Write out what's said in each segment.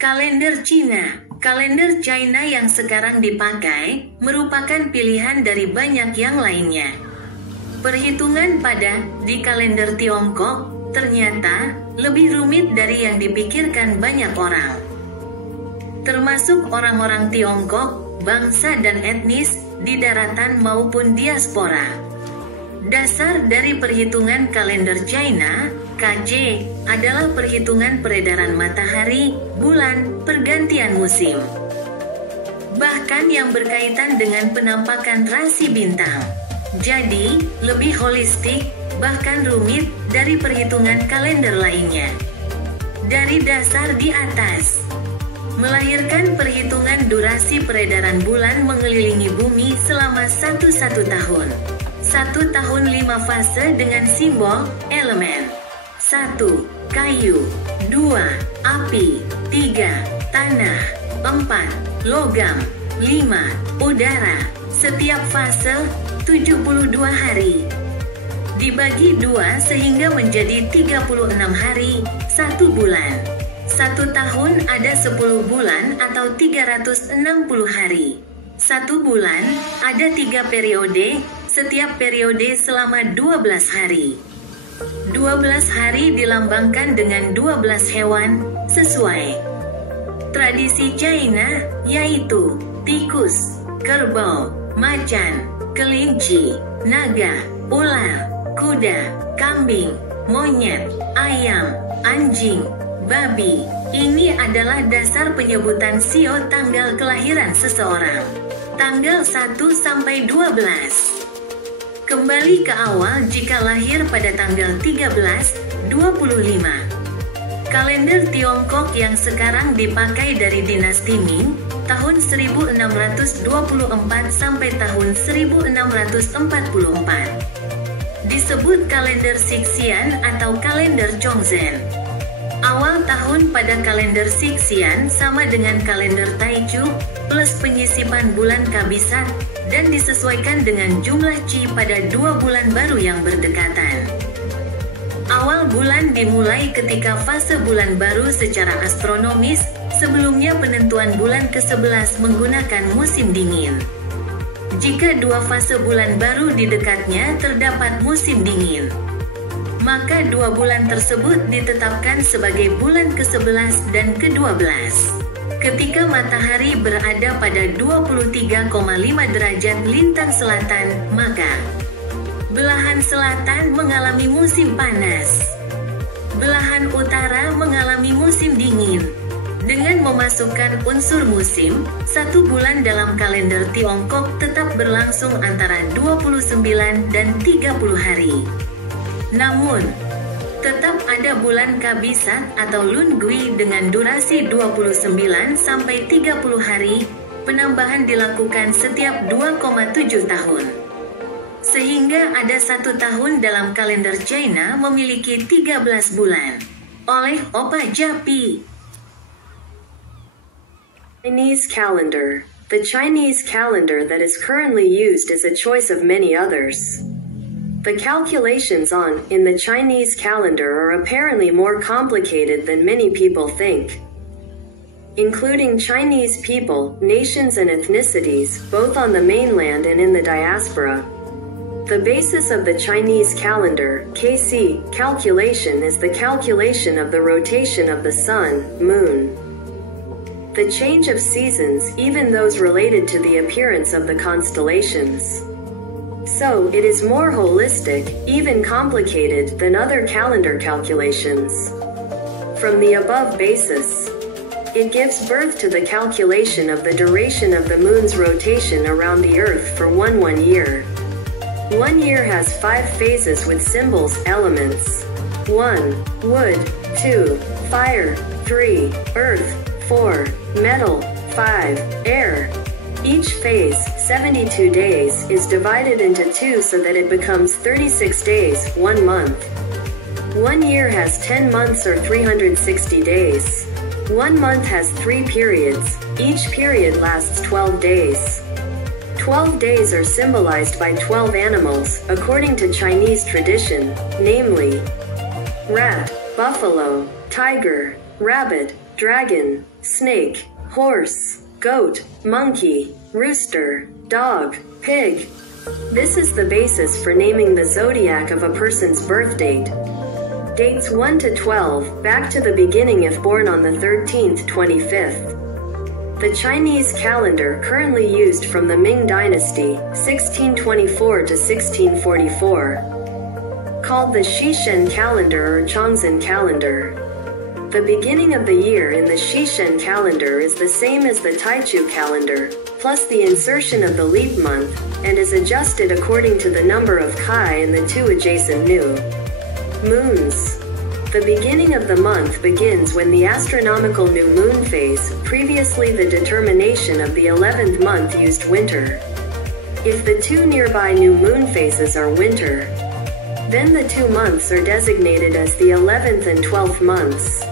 Kalender Cina. Kalender China yang sekarang dipakai merupakan pilihan dari banyak yang lainnya. Perhitungan pada di kalender Tiongkok ternyata lebih rumit dari yang dipikirkan banyak orang. Termasuk orang-orang Tiongkok, bangsa dan etnis di daratan maupun diaspora. Dasar dari perhitungan kalender China, KJ, adalah perhitungan peredaran matahari, bulan, pergantian musim. Bahkan yang berkaitan dengan penampakan rasi bintang. Jadi, lebih holistik, bahkan rumit, dari perhitungan kalender lainnya. Dari dasar di atas, melahirkan perhitungan durasi peredaran bulan mengelilingi bumi selama 1 tahun. 1 tahun 5 fase dengan simbol, elemen. 1. Kayu. 2. Api. 3. Tanah. 4. Logam. 5. Udara. Setiap fase 72 hari. Dibagi 2 sehingga menjadi 36 hari, 1 bulan. 1 tahun ada 10 bulan atau 360 hari. 1 bulan ada 3 periode, setiap periode selama 12 hari. 12 hari dilambangkan dengan 12 hewan, sesuai tradisi China, yaitu tikus, kerbau, macan, kelinci, naga, ular, kuda, kambing, monyet, ayam, anjing, babi. Ini adalah dasar penyebutan sio tanggal kelahiran seseorang. Tanggal 1 sampai 12. Kembali ke awal jika lahir pada tanggal 13-25. Kalender Tiongkok yang sekarang dipakai dari dinasti Ming, tahun 1624 sampai tahun 1644. Disebut kalender Sixian atau kalender Chongzhen. Awal tahun pada kalender Sixian sama dengan kalender Taichu, plus penyisipan bulan kabisat, dan disesuaikan dengan jumlah Qi pada 2 bulan baru yang berdekatan. Awal bulan dimulai ketika fase bulan baru secara astronomis, sebelumnya penentuan bulan ke-11 menggunakan musim dingin. Jika 2 fase bulan baru di dekatnya terdapat musim dingin, maka 2 bulan tersebut ditetapkan sebagai bulan ke-11 dan ke-12. Ketika matahari berada pada 23,5 derajat lintang selatan, maka belahan selatan mengalami musim panas. Belahan utara mengalami musim dingin. Dengan memasukkan unsur musim, 1 bulan dalam kalender Tiongkok tetap berlangsung antara 29 dan 30 hari. Namun, tetap ada bulan kabisat atau Lungui dengan durasi 29 sampai 30 hari, penambahan dilakukan setiap 2,7 tahun. Sehingga ada 1 tahun dalam kalender China memiliki 13 bulan. Oleh Opa Japi. Chinese calendar. The Chinese calendar that is currently used is a choice of many others. The calculations in the Chinese calendar are apparently more complicated than many people think. Including Chinese people, nations and ethnicities, both on the mainland and in the diaspora. The basis of the Chinese calendar, KC, calculation is the calculation of the rotation of the sun, moon. The change of seasons, even those related to the appearance of the constellations. So, it is more holistic, even complicated, than other calendar calculations. From the above basis, it gives birth to the calculation of the duration of the moon's rotation around the Earth for one year. 1 year has 5 phases with symbols, elements. 1. Wood. 2. Fire. 3. Earth. 4. Metal. 5. Air. Each phase, 72 days, is divided into 2 so that it becomes 36 days, 1 month. 1 year has 10 months or 360 days. 1 month has 3 periods, each period lasts 12 days. 12 days are symbolized by 12 animals, according to Chinese tradition, namely rat, buffalo, tiger, rabbit, dragon, snake, horse, goat, monkey, rooster, dog, pig. This is the basis for naming the zodiac of a person's birth date. Dates 1 to 12, back to the beginning if born on the 13th, 25th. The Chinese calendar currently used from the Ming Dynasty, 1624 to 1644. Called the Xishen calendar or Chongzhen calendar. The beginning of the year in the Xishen calendar is the same as the Taichu calendar, plus the insertion of the leap month, and is adjusted according to the number of Kai and the two adjacent new moons. The beginning of the month begins when the astronomical new moon phase, previously the determination of the 11th month, used winter. If the two nearby new moon phases are winter, then the 2 months are designated as the 11th and 12th months.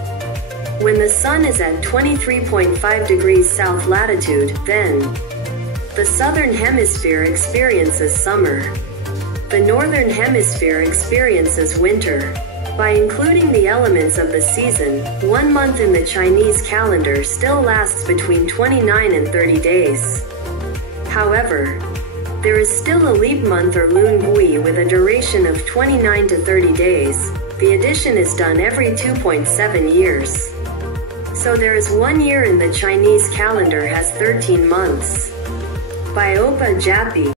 When the sun is at 23.5 degrees south latitude, then the southern hemisphere experiences summer. The northern hemisphere experiences winter. By including the elements of the season, 1 month in the Chinese calendar still lasts between 29 and 30 days. However, there is still a leap month or lun gui with a duration of 29 to 30 days. The addition is done every 2.7 years. So there is 1 year in the Chinese calendar has 13 months. By Opa Jappi.